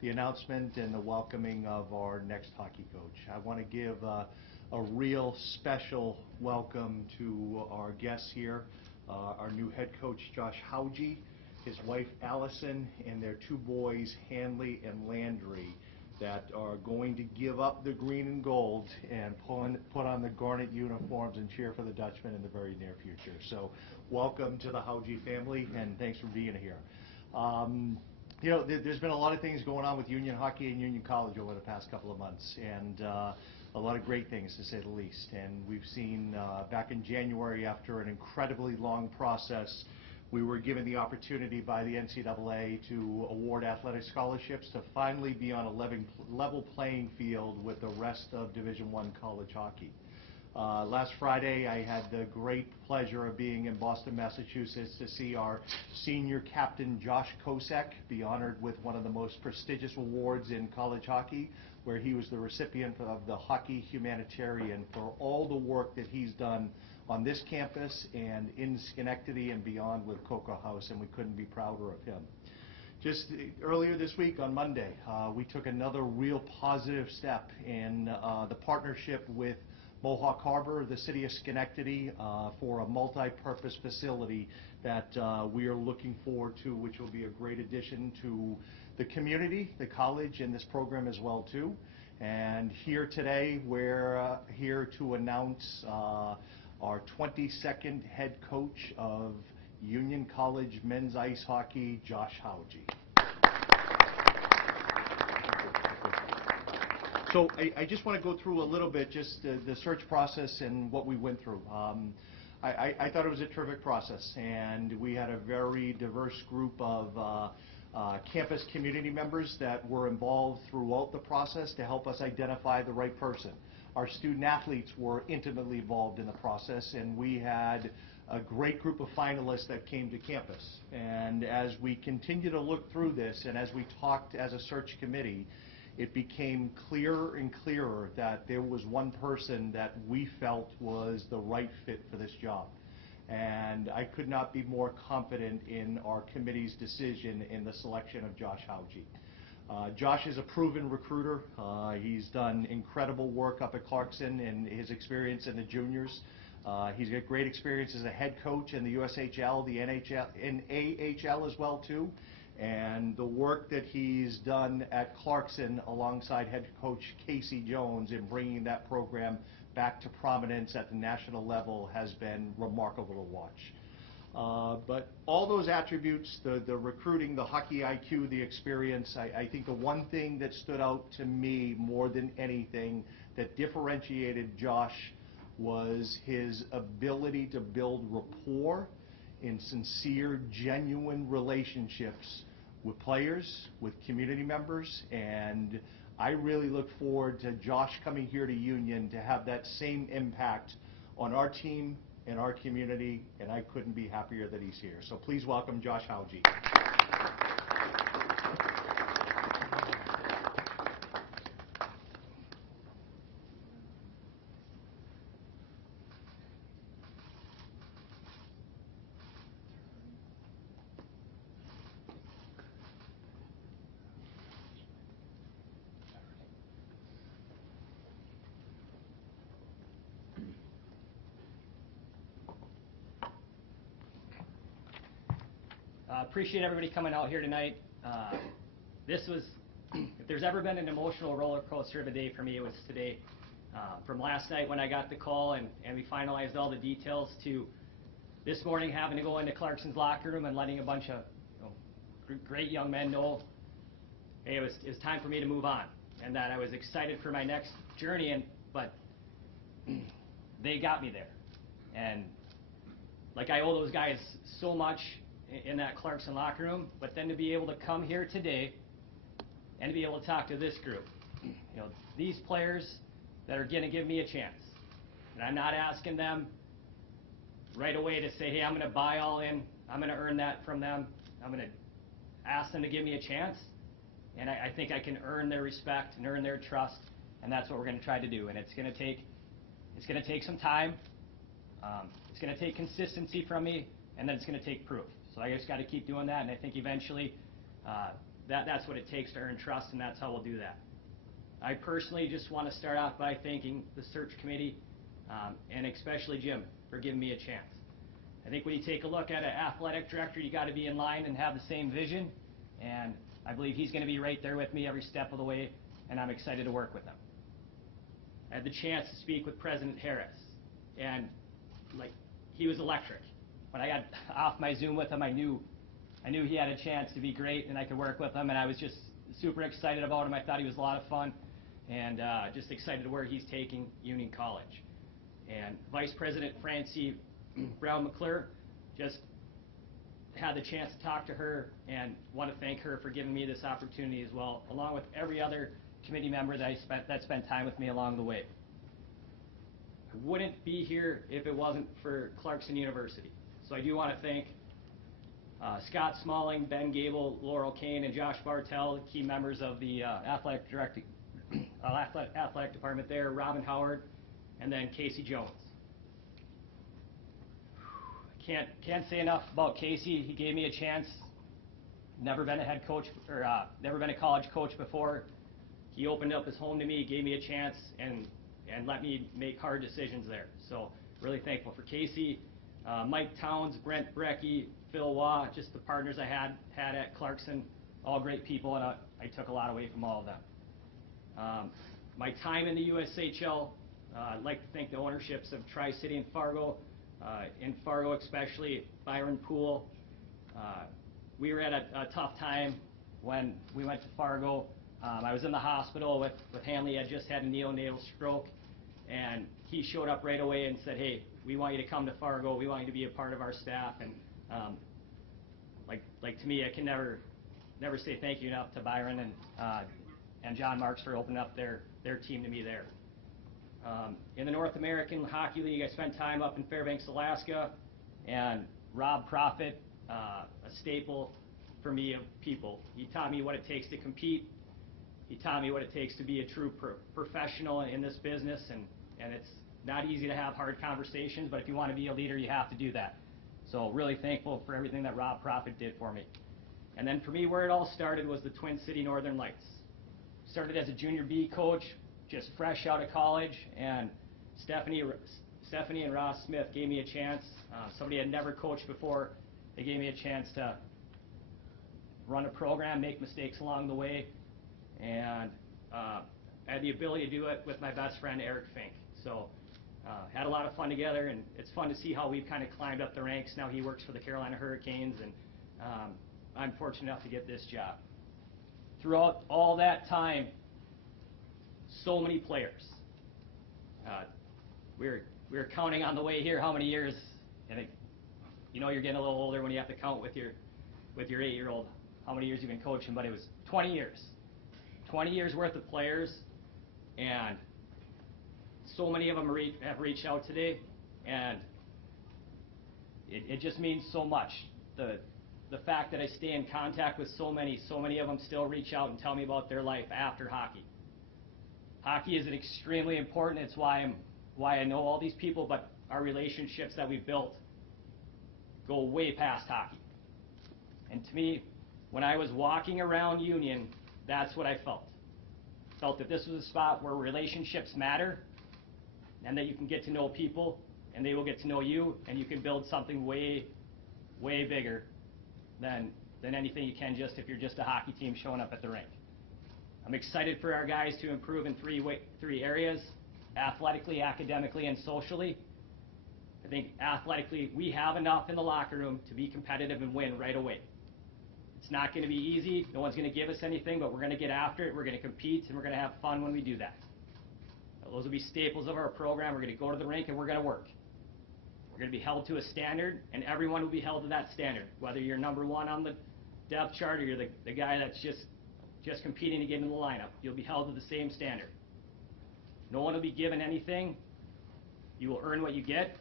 the announcement and the welcoming of our next hockey coach. I want to give a real special welcome to our guests here, our new head coach, Josh Hauge, his wife, Allison, and their two boys, Hanley and Landry, that are going to give up the green and gold and put on the garnet uniforms and cheer for the Dutchmen in the very near future. So welcome to the Hauge family, and thanks for being here. You know, there's been a lot of things going on with Union Hockey and Union College over the past couple of months, and a lot of great things, to say the least. And we've seen back in January, after an incredibly long process, we were given the opportunity by the NCAA to award athletic scholarships to finally be on a level playing field with the rest of Division I college hockey. Last Friday, I had the great pleasure of being in Boston, Massachusetts to see our senior captain, Josh Kosek, be honored with one of the most prestigious awards in college hockey, where he was the recipient of the Hockey Humanitarian for all the work that he's done on this campus and in Schenectady and beyond with Cocoa House, and we couldn't be prouder of him. Just earlier this week, on Monday, we took another real positive step in the partnership with Mohawk Harbor, the city of Schenectady, for a multi-purpose facility that we are looking forward to, which will be a great addition to the community, the college, and this program as well, too. And here today, we're here to announce our 22nd head coach of Union College men's ice hockey, Josh Hauge. So I just want to go through a little bit just the search process and what we went through. I thought it was a terrific process, and we had a very diverse group of campus community members that were involved throughout the process to help us identify the right person. Our student athletes were intimately involved in the process, and we had a great group of finalists that came to campus. And as we continue to look through this, and as we talked as a search committee, it became clearer and clearer that there was one person that we felt was the right fit for this job. And I could not be more confident in our committee's decision in the selection of Josh Hauge. Josh is a proven recruiter. He's done incredible work up at Clarkson in his experience in the juniors. He's got great experience as a head coach in the USHL, the NHL, and AHL as well, too. And the work that he's done at Clarkson alongside head coach Casey Jones in bringing that program back to prominence at the national level has been remarkable to watch. But all those attributes, the recruiting, the hockey IQ, the experience, I think the one thing that stood out to me more than anything that differentiated Josh was his ability to build rapport in sincere, genuine relationships with players, with community members, and I really look forward to Josh coming here to Union to have that same impact on our team and our community, and I couldn't be happier that he's here. So please welcome Josh Hauge. Appreciate everybody coming out here tonight. This was, if there's ever been an emotional roller coaster of a day for me, it was today. From last night when I got the call and we finalized all the details to this morning having to go into Clarkson's locker room and letting a bunch of great young men know, hey, it was time for me to move on, and that I was excited for my next journey. But they got me there, and like I owe those guys so much in that Clarkson locker room, but then to be able to come here today and to be able to talk to this group, these players that are going to give me a chance. And I'm not asking them right away to say, hey, I'm going to buy all in, I'm going to earn that from them. I'm going to ask them to give me a chance, and I think I can earn their respect and earn their trust, and that's what we're going to try to do. And it's going to take some time. It's going to take consistency from me, and then it's going to take proof. So I just got to keep doing that, and I think eventually that's what it takes to earn trust, and that's how we'll do that. I personally just want to start off by thanking the search committee, and especially Jim for giving me a chance. I think when you take a look at an athletic director, you got to be in line and have the same vision, and I believe he's going to be right there with me every step of the way, and I'm excited to work with him. I had the chance to speak with President Harris, and he was electric. When I got off my Zoom with him, I knew he had a chance to be great, and I could work with him, and I was just super excited about him. I thought he was a lot of fun, and just excited to where he's taking Union College. And Vice President Francie Brown McClure, just had the chance to talk to her, and want to thank her for giving me this opportunity as well, along with every other committee member that spent time with me along the way. I wouldn't be here if it wasn't for Clarkson University. So I do want to thank Scott Smalling, Ben Gable, Laurel Kane, and Josh Bartell, key members of the athletic department there, Robin Howard, and then Casey Jones. Can't say enough about Casey. He gave me a chance. Never been a head coach, or never been a college coach before. He opened up his home to me, gave me a chance, and let me make hard decisions there. So really thankful for Casey, Mike Towns, Brent Brecky, Phil Waugh, just the partners I had at Clarkson, all great people, and I took a lot away from all of them. My time in the USHL, I'd like to thank the ownerships of Tri-City and Fargo, in Fargo especially, Byron Poole. We were at a tough time when we went to Fargo. I was in the hospital with Hanley. Had just had a neonatal stroke, and he showed up right away and said, "Hey, we want you to come to Fargo. We want you to be a part of our staff." And like to me, I can never say thank you enough to Byron and John Marks for opening up their team to me there. In the North American Hockey League, I spent time up in Fairbanks, Alaska, and Rob Profit, a staple for me of people. He taught me what it takes to compete. He taught me what it takes to be a true professional in this business, and it's not easy to have hard conversations, but if you want to be a leader, you have to do that. So really thankful for everything that Rob Profit did for me. And then for me, where it all started was the Twin City Northern Lights. Started as a junior B coach, just fresh out of college, and Stephanie and Ross Smith gave me a chance. Somebody had never coached before. They gave me a chance to run a program, make mistakes along the way, and I had the ability to do it with my best friend, Eric Fink. So had a lot of fun together, and it's fun to see how we've kind of climbed up the ranks. Now he works for the Carolina Hurricanes, and I'm fortunate enough to get this job. Throughout all that time, so many players. We're counting on the way here how many years, and you're getting a little older when you have to count with your 8-year-old how many years you've been coaching, but it was 20 years. 20 years worth of players, and so many of them have reached out today, and it just means so much. The fact that I stay in contact with so many of them still reach out and tell me about their life after hockey. Hockey is extremely important. It's why I know all these people, but our relationships that we've built go way past hockey. And to me, when I was walking around Union, that's what I felt. Felt that this was a spot where relationships matter, and that you can get to know people, and they will get to know you, and you can build something way, way bigger than anything you can if you're just a hockey team showing up at the rink. I'm excited for our guys to improve in three areas: athletically, academically, and socially. I think athletically, we have enough in the locker room to be competitive and win right away. It's not going to be easy. No one's going to give us anything, but we're going to get after it. We're going to compete, and we're going to have fun when we do that. Those will be staples of our program. We're going to go to the rink, and we're going to work. We're going to be held to a standard, and everyone will be held to that standard. Whether you're number one on the depth chart or you're the guy that's just competing to get in the lineup, you'll be held to the same standard. No one will be given anything. You will earn what you get,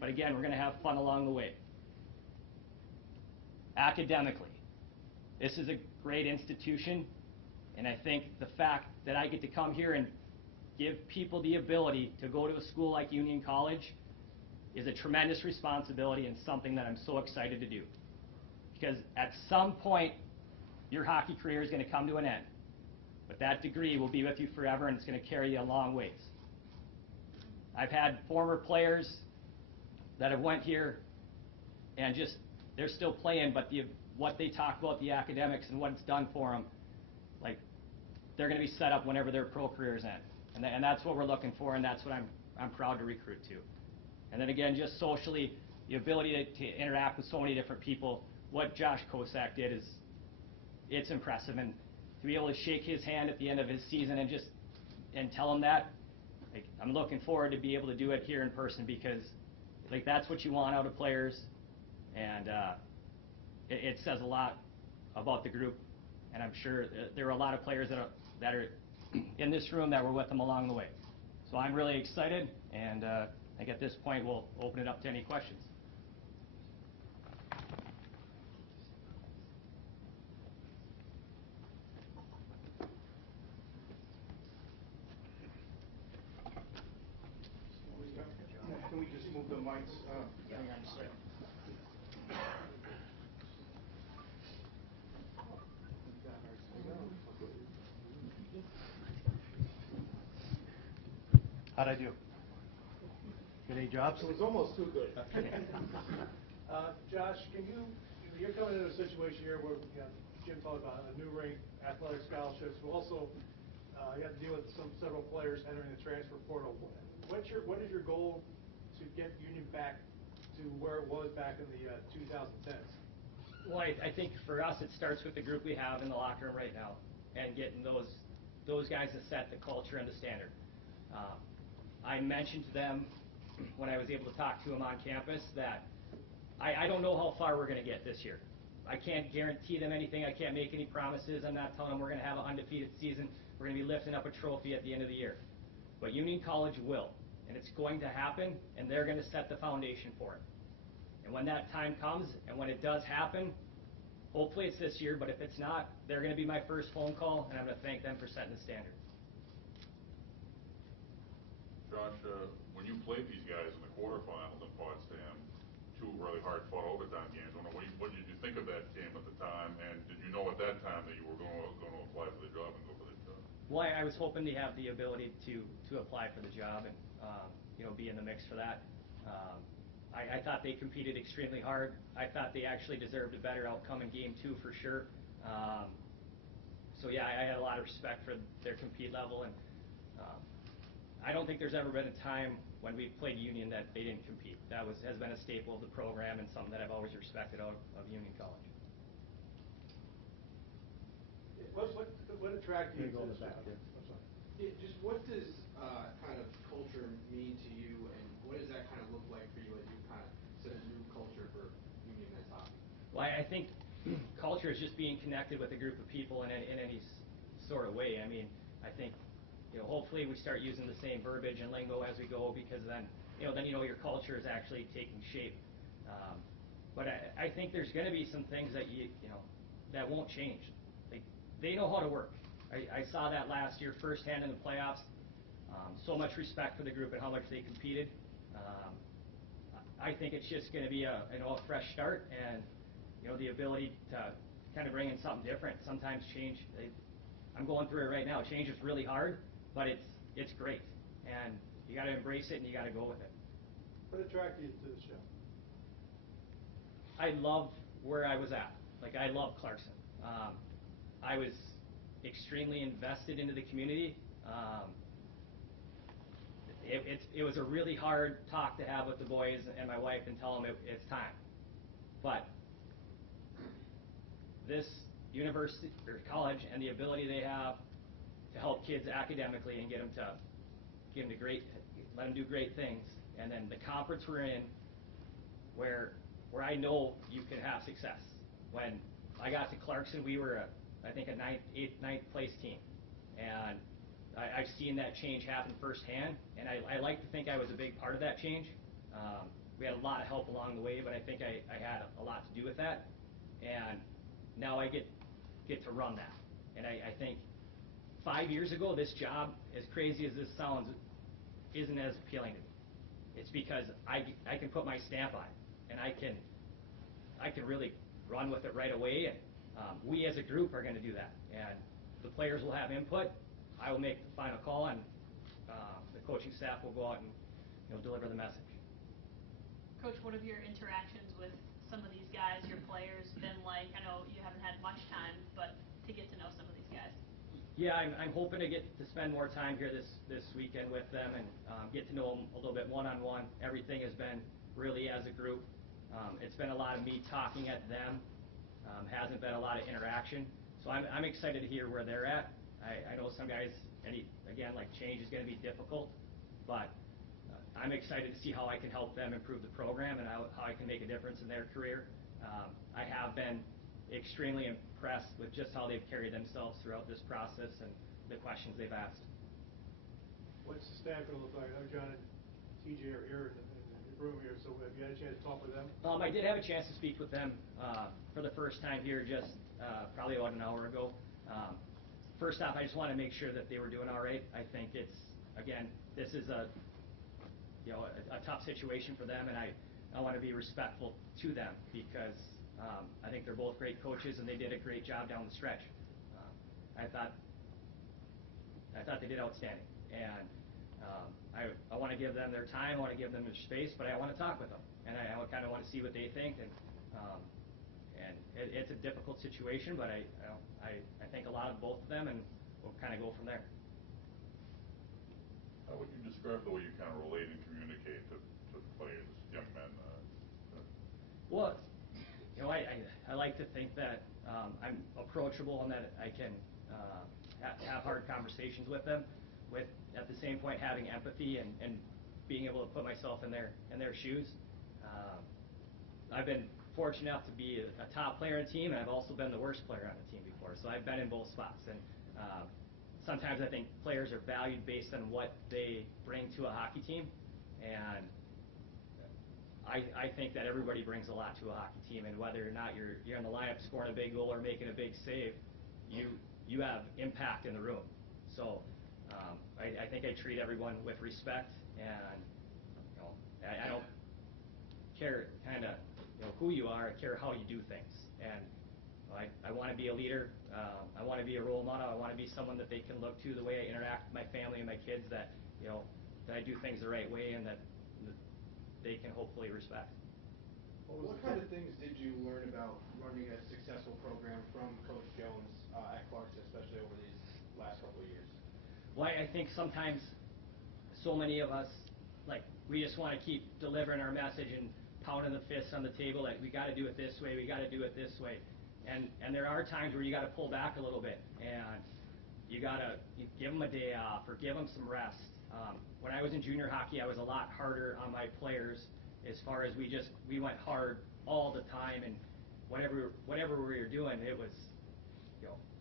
but again, we're going to have fun along the way. Academically, this is a great institution, and I think the fact that I get to come here and give people the ability to go to a school like Union College is a tremendous responsibility and something that I'm so excited to do. Because at some point, your hockey career is going to come to an end. But that degree will be with you forever, and it's going to carry you a long ways. I've had former players that have went here and just, they're still playing, but what they talk about, the academics and what it's done for them, like, they're going to be set up whenever their pro careers end. And that's what we're looking for, and that's what I'm proud to recruit to. And then again, just socially, the ability to interact with so many different people. What Josh Kosak did is, it's impressive. And to be able to shake his hand at the end of his season and tell him that, like, I'm looking forward to be able to do it here in person, because like, that's what you want out of players, and it says a lot about the group. And I'm sure there are a lot of players that are in this room that were with them along the way. So I'm really excited, and I think at this point we'll open it up to any questions. Can we just move the mics? How'd I do? Get any jobs? It was almost too good. Josh, you're coming into a situation here where, Jim talked about a new rink, athletic scholarships, but also you have to deal with several players entering the transfer portal. What is your goal to get Union back to where it was back in the 2010s? Well, I think for us it starts with the group we have in the locker room right now, and getting those guys to set the culture and the standard. I mentioned to them when I was able to talk to them on campus that I don't know how far we're going to get this year. I can't guarantee them anything. I can't make any promises. I'm not telling them we're going to have an undefeated season. We're going to be lifting up a trophy at the end of the year. But Union College will, and it's going to happen, and they're going to set the foundation for it. And when that time comes, and when it does happen, hopefully it's this year, but if it's not, they're going to be my first phone call, and I'm going to thank them for setting the standard. Josh, when you played these guys in the quarterfinals in Potsdam, two really hard-fought overtime games, what did you think of that game at the time, and did you know at that time that you were going to apply for the job and go for the job? Well, I was hoping to have the ability to apply for the job and be in the mix for that. I thought they competed extremely hard. I thought they actually deserved a better outcome in Game 2 for sure. So yeah, I had a lot of respect for their compete level, and I don't think there's ever been a time when we've played Union that they didn't compete. That has been a staple of the program and something that I've always respected of Union College. What attracted you to this job? Just what does kind of culture mean to you, and what does that kind of look like for you as you kind of set a new culture for Union men's hockey? Well, I think culture is just being connected with a group of people in any sort of way. I mean, I think hopefully we start using the same verbiage and lingo as we go, because then your culture is actually taking shape. But I think there's going to be some things that that won't change. Like, they know how to work. I saw that last year firsthand in the playoffs. So much respect for the group and how much they competed. I think it's just going to be a fresh start, and the ability to kind of bring in something different. Sometimes change. I'm going through it right now. Change is really hard, but it's great, and you got to embrace it and you got to go with it. What attracted you to the show? I love where I was at. Like, I love Clarkson. I was extremely invested into the community. It was a really hard talk to have with the boys and my wife and tell them it's time. But this university or college and the ability they have to help kids academically and let them do great things, and then the conference we're in, where I know you can have success. When I got to Clarkson, we were I think a 9th place team, and I've seen that change happen firsthand, and I like to think I was a big part of that change. We had a lot of help along the way, but I think I had a lot to do with that, and now I get to run that. And I think 5 years ago, this job, as crazy as this sounds, isn't as appealing to me. It's because I can put my stamp on it, and I can really run with it right away, and We as a group are going to do that, and the players will have input. I will make the final call, and the coaching staff will go out and deliver the message. Coach, what have your interactions with some of these guys, your players, been like? I know you haven't had much time, but to get to know some of these guys. Yeah, I'm hoping to get to spend more time here this weekend with them and get to know them a little bit one-on-one. Everything has been really as a group. It's been a lot of me talking at them. Hasn't been a lot of interaction. So I'm excited to hear where they're at. I know some guys, again, like change is going to be difficult, but I'm excited to see how I can help them improve the program and how I can make a difference in their career. I have been extremely impressed with just how they've carried themselves throughout this process and the questions they've asked. What's the staff going to look like? I know John and TJ are here in the room here, so have you had a chance to talk with them? I did have a chance to speak with them for the first time here just probably about an hour ago. First off, I just want to make sure that they were doing all right. I think this is a tough situation for them, and I want to be respectful to them because I think they're both great coaches and they did a great job down the stretch. I thought they did outstanding, and I want to give them their time. I want to give them their space, but I want to talk with them, and I kind of want to see what they think. And it's a difficult situation, but I think a lot of both of them, and we'll kind of go from there. How would you describe the way you kind of relate and communicate to players, young men? Well, I like to think that I'm approachable and that I can have hard conversations with them, with at the same point having empathy and being able to put myself in their shoes. I've been fortunate enough to be a top player on a team, and I've also been the worst player on a team before, so I've been in both spots. And sometimes I think players are valued based on what they bring to a hockey team, and I think that everybody brings a lot to a hockey team, and whether or not you're in the lineup scoring a big goal or making a big save, you have impact in the room. So I think I treat everyone with respect, and I don't care kind of who you are. I care how you do things, and I want to be a leader. I want to be a role model. I want to be someone that they can look to the way I interact with my family and my kids, that that I do things the right way and that they can hopefully respect. What kind of things did you learn about running a successful program from Coach Jones at Clarkson, especially over these last couple of years? Well, I think sometimes so many of us, we just want to keep delivering our message and pounding the fists on the table that we got to do it this way, we got to do it this way. And there are times where you got to pull back a little bit, and you got to give them a day off or give them some rest. When I was in junior hockey, I was a lot harder on my players as far as we went hard all the time, and whatever we were doing, it was,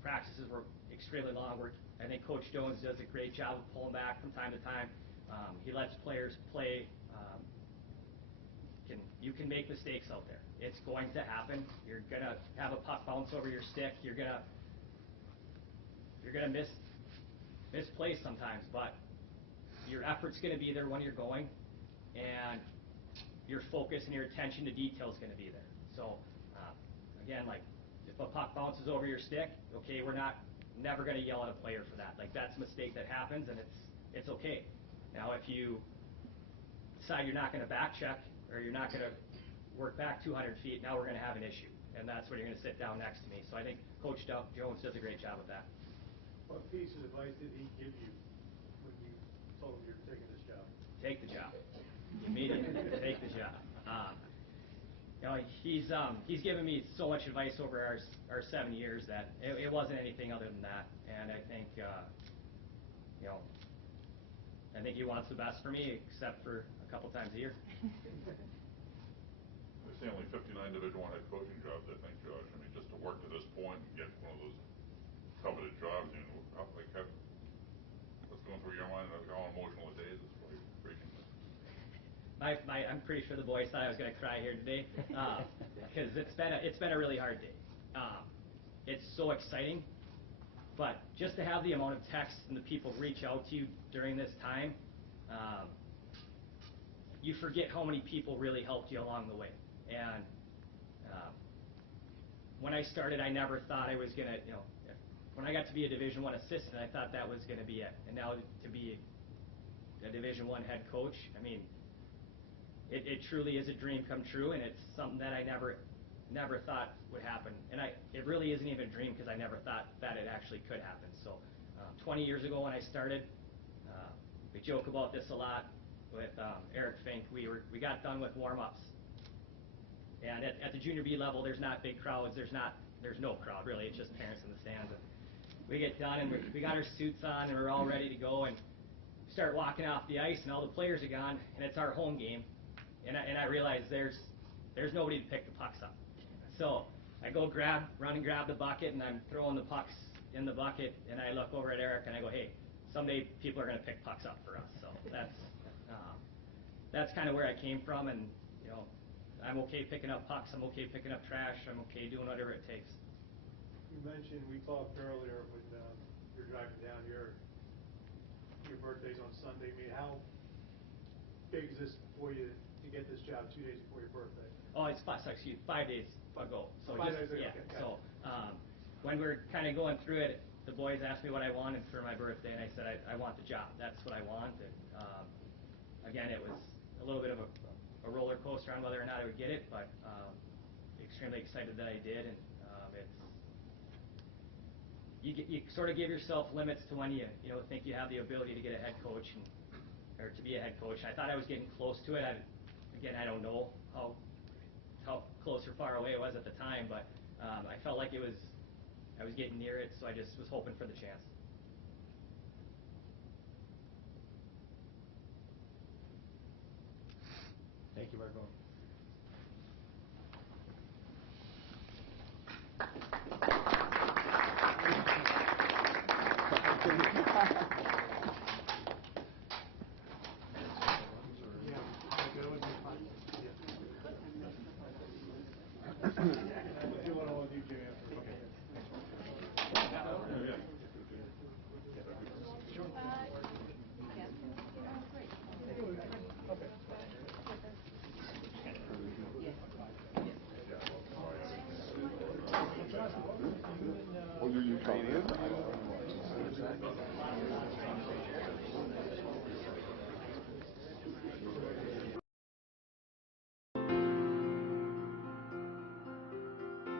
practices were extremely long. I think Coach Jones does a great job of pulling back from time to time. He lets players play. You can make mistakes out there. It's going to happen. You're gonna have a puck bounce over your stick. You're gonna misplace sometimes, but your effort's gonna be there when you're going, and your focus and your attention to detail is gonna be there. So again, if a puck bounces over your stick, okay, we're never gonna yell at a player for that. That's a mistake that happens, and it's okay. Now, if you decide you're not gonna back check or you're not gonna work back 200 feet, now we're going to have an issue, and that's when you're going to sit down next to me. So I think Coach Jones does a great job with that. What piece of advice did he give you when you told him you're taking this job? Take the job. Immediately. Take the job. He's given me so much advice over our 7 years that it wasn't anything other than that, and I think I think he wants the best for me, except for a couple times a year. They say only 59 Division I head coaching jobs, I think, Josh. I mean, just to work to this point and get one of those coveted jobs, what's going through your mind? How emotional a day is this for you, reaching this? I'm pretty sure the boys thought I was going to cry here today, because it's been a really hard day. It's so exciting, but just to have the amount of texts and the people reach out to you during this time, you forget how many people really helped you along the way. And when I started, I never thought I was going to, when I got to be a Division I assistant, I thought that was going to be it. And now to be a Division I head coach, I mean, it truly is a dream come true, and it's something that I never thought would happen. And it really isn't even a dream because I never thought that it actually could happen. So 20 years ago when I started, we joke about this a lot with Eric Fink. We got done with warm-ups. And at the junior B level, there's not big crowds. There's no crowd, really. It's just parents in the stands. And we get done, and we got our suits on, and we're all ready to go, and start walking off the ice, and all the players are gone, and it's our home game. And I realize there's nobody to pick the pucks up. So I go run and grab the bucket, and I'm throwing the pucks in the bucket, and I look over at Eric, and I go, hey, someday people are going to pick pucks up for us. So that's kind of where I came from, and I'm okay picking up pucks. I'm okay picking up trash. I'm okay doing whatever it takes. You mentioned, we talked earlier when you're driving down here, your birthday's on Sunday. I mean, how big is this for you to get this job 2 days before your birthday? Oh, it's 5 days ago. So 5 days ago, yeah. okay. So when we're kind of going through it, the boys asked me what I wanted for my birthday, and I said I want the job. That's what I want. And again, it was a little bit of a roller coaster on whether or not I would get it, but extremely excited that I did. And you sort of give yourself limits to when you think you have the ability to get a head coach or to be a head coach. I thought I was getting close to it. I don't know how close or far away it was at the time, but I felt like I was getting near it, so I just was hoping for the chance. Thank you, Marco.